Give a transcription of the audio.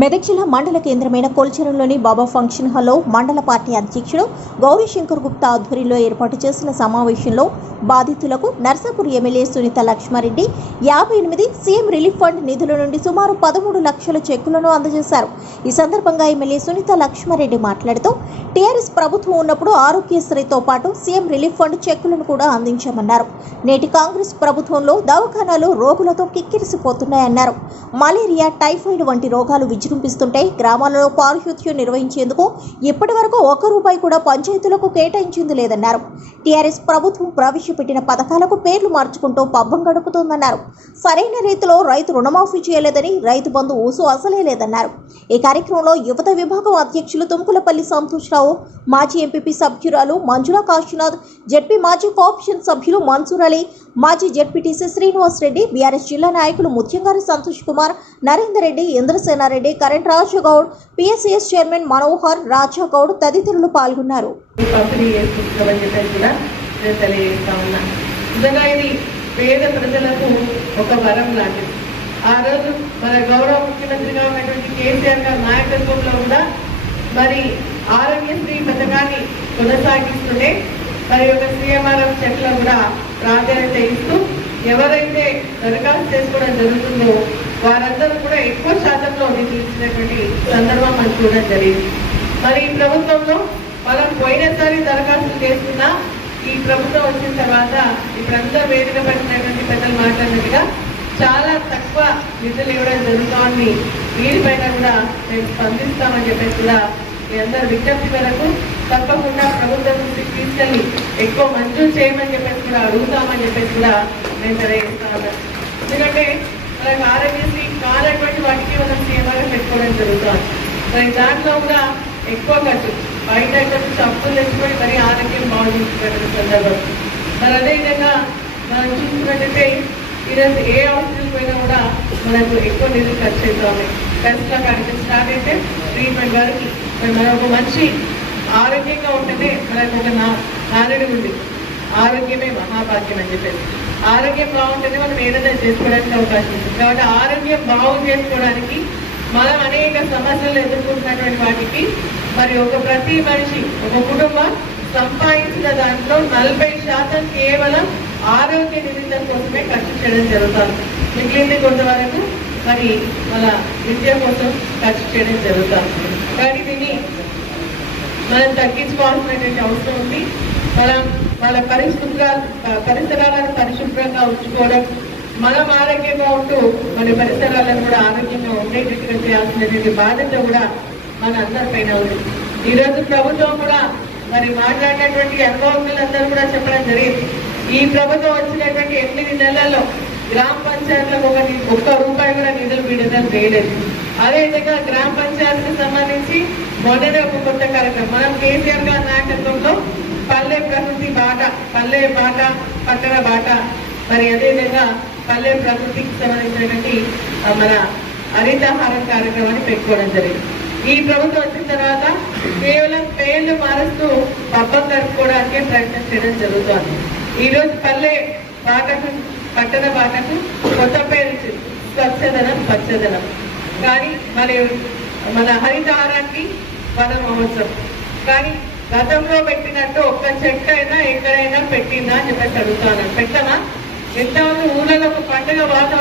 మెదక్ జిల్లా మండల కేంద్రమైన కొల్చెరంలోని బాబా ఫంక్షన్ హాల్లో మండల పార్టీ అధ్యక్షుడు గౌరీశంకర్ గుప్తా ఆధ్వర్యంలో ఏర్పాటు చేసిన సమావేశంలో బాధితులకు నర్సాపూర్ ఎమ్మెల్యే సునీత లక్ష్మారెడ్డి యాభై ఎనిమిది సీఎం రిలీఫ్ ఫండ్ నిధుల నుండి సుమారు పదమూడు లక్షల చెక్కులను అందజేశారు. ఈ సందర్భంగా ఎమ్మెల్యే సునీత లక్ష్మారెడ్డి మాట్లాడుతూ టీఆర్ఎస్ ప్రభుత్వం ఉన్నప్పుడు ఆరోగ్యశ్రీతో పాటు సీఎం రిలీఫ్ ఫండ్ చెక్కులను కూడా అందించామన్నారు. నేటి కాంగ్రెస్ ప్రభుత్వంలో దవాఖానాలు రోగులతో కిక్కిరిసిపోతున్నాయన్నారు. మలేరియా టైఫాయిడ్ వంటి రోగాలు విజృంభిస్తుంటే గ్రామాలలో పారిశుద్ధ్యం నిర్వహించేందుకు ఇప్పటి వరకు ఒక్క రూపాయి కూడా పంచాయతీలకు కేటాయించింది లేదన్నారు. టీఆర్ఎస్ ప్రభుత్వం ప్రవేశపెట్టిన పథకాలకు పేర్లు మార్చుకుంటూ పబ్బం గడుపుతోందన్నారు. సరైన రీతిలో రైతు రుణమాఫీ చేయలేదని రైతు బంధు ఊసు అసలే లేదన్నారు. ఈ కార్యక్రమంలో యువత విభాగం అధ్యక్షులు తుముకులపల్లి సంతోష్రావు మాజీ ఎంపీపీ సభ్యురాలు మంజులా కాశీనాథ్ జడ్పీ మాజీ కోఆప్షన్ సభ్యులు మన్సూర్ అలీ మాజీ జడ్పీటీసీ శ్రీనివాస్ రెడ్డి బీఆర్ఎస్ జిల్లా నాయకులు ముత్యంగారి Santosh Kumar Narender Reddy Indrasenareddy current Rajagoud PSCS chairman Manohar Rajagoud తదితరులు పాల్గొన్నారు. తెలియజేస్తా ఇది పేద ప్రజలకు ఒక వరం లాంటిది. ఆ రోజు మన గౌరవ ముఖ్యమంత్రిగా ఉన్నటువంటి కేసీఆర్ గారి నాయకత్వంలో కూడా మరి ఆరోగ్యశ్రీ పథకాన్ని కొనసాగిస్తూనే మరి ఒక సీఎంఆర్ఎఫ్ చెట్ల కూడా ప్రాధాన్యత ఇస్తూ ఎవరైతే దరఖాస్తు చేసుకోవడం జరుగుతుందో వారందరూ కూడా ఎక్కువ శాతంలో నిధులు సందర్భం మనం చూడడం జరిగింది. మరి ఈ ప్రభుత్వంలో మనం పోయినసారి దరఖాస్తులు చేసుకున్నా ఈ ప్రభుత్వం వచ్చిన తర్వాత ఇప్పుడంతా వేదిక పడినటువంటి పెద్దలు మాట్లాడినట్టుగా చాలా తక్కువ నిధులు ఇవ్వడం జరుగుతోంది. వీరిపైన కూడా మేము స్పందిస్తామని చెప్పేసి కూడా మీ అందరి విజ్ఞప్తి మేరకు తప్పకుండా ప్రభుత్వం దృష్టికి తీసుకెళ్ళి ఎక్కువ మంజూరు చేయమని చెప్పేసి కూడా అడుగుతామని చెప్పేసి కూడా నేను సరే ఎందుకంటే మనకు ఆరోగ్యశ్రీ కాల చేయడం జరుగుతుంది మరి దాంట్లో కూడా ఎక్కువ ఖర్చు. బయట ఖర్చు అప్పులు తెచ్చుకొని మరి ఆరోగ్యం బాగుంటుంది సందర్భం. మరి అదేవిధంగా మనం చూసుకున్నట్టయితే ఈరోజు ఏ హాస్పిటల్ పోయినా కూడా మనకు ఎక్కువ నిధులు ఖర్చు అవుతుంది టెస్ట్ల కాడికి స్టార్ట్ అయితే ట్రీట్మెంట్ వరకు మరి మనం ఒక మంచి ఆరోగ్యంగా ఉంటేనే మనకు ఒక నా నానుడి ఉంది. ఆరోగ్యమే మహాభాగ్యం అని చెప్పేసి. ఆరోగ్యం బాగుంటేనే మనం ఏదైనా చేసుకోవడానికి అవకాశం ఉంటుంది కాబట్టి ఆరోగ్యం బాగు చేసుకోవడానికి మనం అనేక సమస్యలు ఎదుర్కొంటున్నటువంటి వాటికి మరి ఒక ప్రతి మనిషి ఒక కుటుంబం సంపాదించిన దాంట్లో నలభై శాతం కేవలం ఆరోగ్య నిమిత్తం కోసమే ఖర్చు చేయడం జరుగుతుంది మిగిలింది కొంతవరకు మరి మన విద్య కోసం ఖర్చు చేయడం జరుగుతుంది కానీ దీన్ని మనం తగ్గించుకోవాల్సినటువంటి అవసరం ఉంది. మనం వాళ్ళ పరిశుభ్ర పరిసరాలను పరిశుభ్రంగా ఉంచుకోవడం మనం ఆరోగ్యంగా ఉంటూ మన పరిసర ఆరోగ్యంగా ఉండేటట్టుగా చేయాల్సినటువంటి బాధ్యత కూడా మన అందరిపైన ఉంది. ఈ రోజు ప్రభుత్వం కూడా మరి మాట్లాడినటువంటి అనుభవజ్ఞులందరూ కూడా చెప్పడం జరిగింది. ఈ ప్రభుత్వం వచ్చినటువంటి ఎనిమిది నెలల్లో గ్రామ పంచాయతీలకు ఒక ఒక్క రూపాయి కూడా నిధులు విడుదల చేయలేదు. అదేవిధంగా గ్రామ పంచాయతీకి సంబంధించి మొన్ననే ఒక కొత్త కార్యక్రమం మనం కేసీఆర్ గారి నాయకత్వంలో పల్లె ప్రకృతి బాట పల్లె బాట పట్టణ బాట మరి అదేవిధంగా పల్లె ప్రకృతికి సంబంధించినటువంటి మన హరితహారం కార్యక్రమాన్ని పెట్టుకోవడం జరిగింది. ఈ ప్రభుత్వం వచ్చిన తర్వాత కేవలం పేర్లు మారుస్తూ పబ్బం గడుపుకోవడానికే ప్రయత్నం చేయడం జరుగుతోంది. ఈరోజు పల్లె బాటకు పట్టణ బాటకు కొత్త పేరు స్వచ్ఛదనం పచ్చదనం కానీ మరి మన హరితహారానికి వన మహోత్సవం. కానీ గతంలో పెట్టినట్టు ఒక్క చెట్టు అయినా ఎక్కడైనా పెట్టిందా అని చెప్పేసి అడుగుతాను. పెట్టనా? ఎంతమంది ఊళ్ళలో ఒక పండుగ వాతావరణం